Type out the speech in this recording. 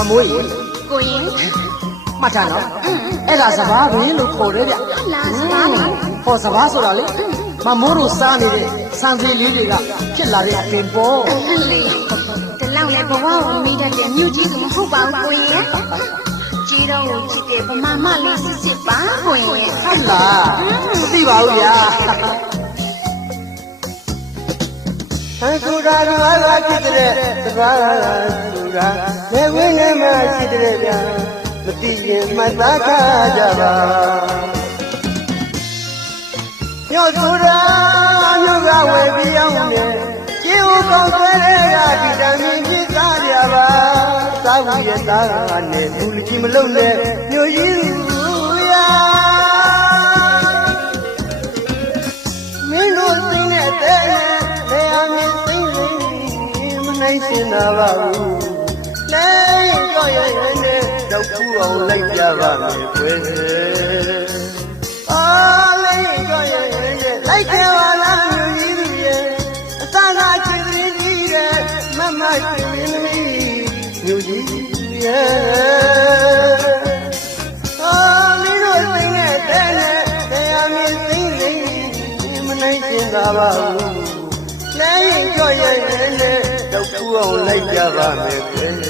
မမွေးကိုရင်မှတ်ထားနော်အဲ့ဒါစဘာဘင်းလို့ခေါ်တယ်ဗျဟုတ်လားစပါးလေဟောစဘာဆိုတာလေမမိုးတို့စားနေတဲ့စံစီလေးတွေကဖြစ်လာတဲ့အပင်ပေါ့လေတလောက်နဲ့ဘဝကိုမိတတ်တဲ့မြို့ကြီးကမဟုတ်ပါဘူးကိုရင်ကြီးတော့ကိုချစ်တဲ့ဗမာမလေးစစ်ပါကိုရင်ဟုတ်လားမသိပါဘူးဗျာဟန်ဆိုတာကဖြစ်တဲ့စဘာဆိုတာလေဝင်းနဲ့မှရှိတဲ့ဗျာမသိရင်မသားခါကြပါညောဆိုတာညောကဝယ်ပြီးအောင်မယ်ကျေဟိုကောင်းဆွဲတဲ့ကဗီတာမင်ပြည့်စားကြပါစားဘူးရဲ့သားနဲ့လူလူကြီးမလုံးနဲ့ညိုကြီးရာမင်းတို့စိတ်နဲ့တဲ့လေအမင်းစိတ်လေးမနိုင်စင်တာပါဘူးလဲကြောက်ရဲ့နဲ့တော့ပူအောင်လိုက်ကြပါမယ်ကွယ်အားလေးကြောက်ရဲ့လိုက်ကြပါလားမြို့ကြီးရဲ့အစကားချစ်သေးတယ်မမချစ်သေးမြို့ကြီးရဲ့အားလေးတို့စိတ်နဲ့တဲ့တရားမြင်သိသိမနိုင်ကျင်တာပါဘူးလဲကြောက်ရဲ့နဲ့တော့ပူအောင်လိုက်ကြပါမယ်